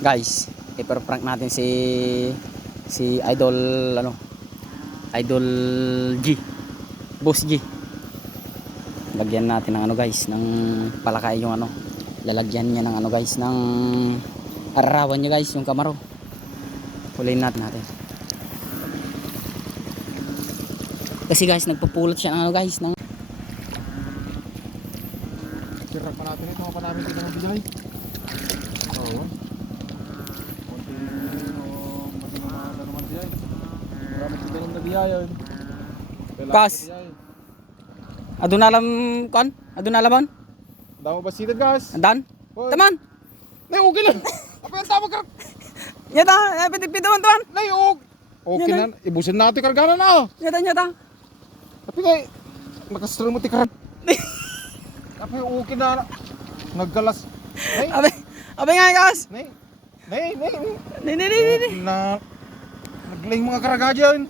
Guys, iper-prank natin si Idol Idol G. Boss G. Lagyan natin ng guys, ng palakay yung lalagyan niya ng guys, ng arawan niya guys, yung kamaro. Huliin natin. Kasi guys, nagpupulot siya ng guys, ng Sirap pa natin ito, pa namin ito ng bijay. Oo. Konti masinamada naman siya. Marami sila yung nabiyayan. Gas. Adun alam kon? Adun alamon? Damo ba sila gas? Andan? Hoy. Taman. Nay, okay lang. Apa yung tawag ka? Nyata, pitipitawan tuan. Nay, okay Yan na. Ibusin natin kargana na. Nyata. Tapi nay, nakastra mo tikaran. Tapi okay na. Naggalas. Nay, Abay nga gas. nay. Ni. Na naglayng mga karagajan.